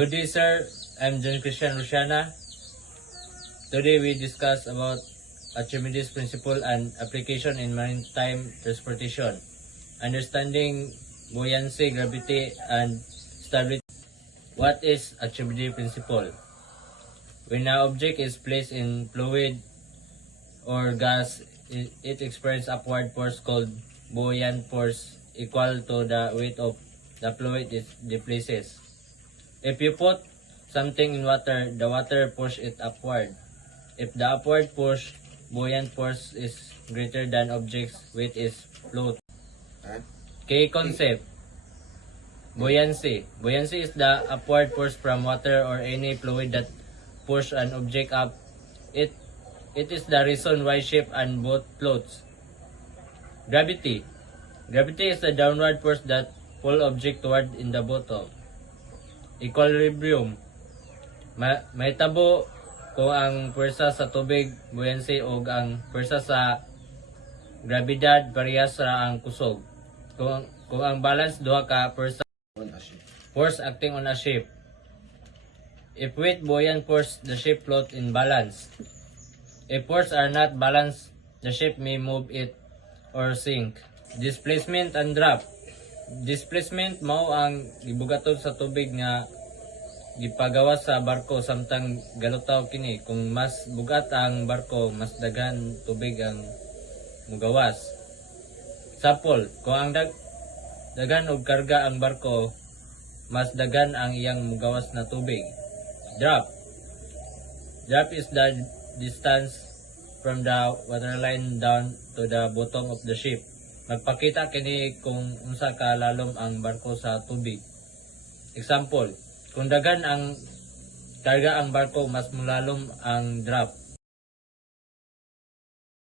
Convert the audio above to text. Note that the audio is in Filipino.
Good day, sir. I'm John Christian Luciana. Today we discuss about Archimedes principle and application in maritime transportation. Understanding buoyancy, gravity, and stability. What is Archimedes principle? When an object is placed in fluid or gas, it experiences upward force called buoyant force equal to the weight of the fluid it displaces. If you put something in water, the water pushes it upward. If the upward push, buoyant force is greater than object's weight is float. Key concept. Buoyancy. Buoyancy is the upward force from water or any fluid that push an object up. It is the reason why ship and boat floats. Gravity. Gravity is the downward force that pull object toward in the bottom. Equilibrium. May tabo kung ang pwersa sa tubig, buoyancy, o ang pwersa sa grabidad, parehas ra ang kusog. Kung ang balance duha ka pwersa, force acting on a ship. If with buoyant force, the ship float in balance. If force are not balanced, the ship may move it or sink. Displacement and drop. Displacement mao ang gibugaton sa tubig nga gipagawas sa barko samtang galutaw kini. Kung mas bugat ang barko, mas daghan tubig ang mugawas. Sample, kung ang daghan og karga ang barko, mas daghan ang iyang mugawas na tubig. Drop. Drop is the distance from the waterline down to the bottom of the ship. Magpakita kini kung unsa ka lalom ang barko sa tubig. Example, kung daghan ang karga ang barko, mas mulalom ang drop.